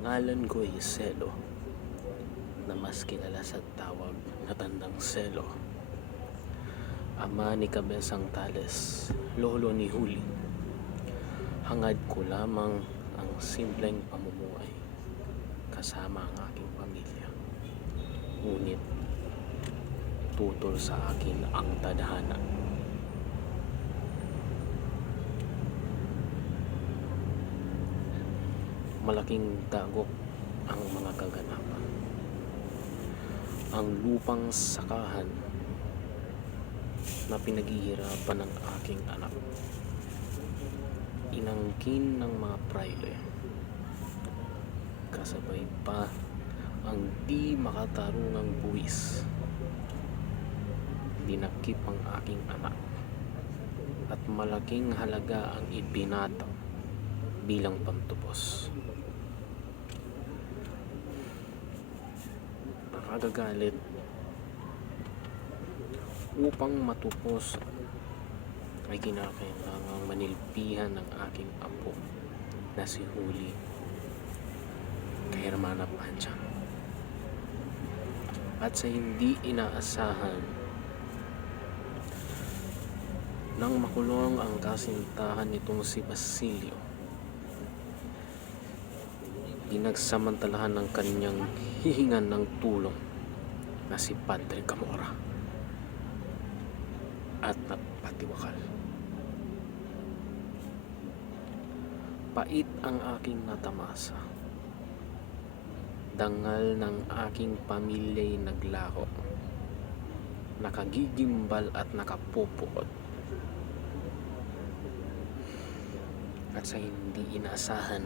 Ang ngalan ko ay Selo, na mas kilala sa tawag na Tandang Selo. Ama ni Cabezang Tales, lolo ni Huli. Hangad ko lamang ang simpleng pamumuhay kasama ang aking pamilya. Ngunit tutol sa akin ang tadhana. Malaking dagok ang mga kaganapan. Ang lupang sakahan na pinaghihirapan ng aking anak. Inangkin ng mga praile. Kasabay pa ang di makatarungang buwis. Dinakip ang aking anak at malaking halaga ang ibinata bilang pantubos. Nakagagalit upang matupos ay kinakailangang manilpihan ng aking apo na si Huli kay Hermana Pancha. At sa hindi inaasahan, nang makulong ang kasintahan nitong si Basilio, pinagsamantalahan ng kanyang hihingan ng tulong na si Padre Camora at napatiwakal. Pait ang aking natamasa. Dangal ng aking pamilya'y naglaho, nakagigimbal at nakapupuot. At sa hindi inaasahan,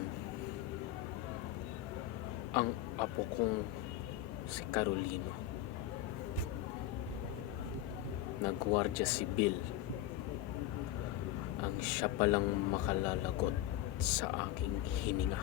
ang apo kong si Carolino, na Guardia Sibil, ang siya palang makalalagot sa aking hininga.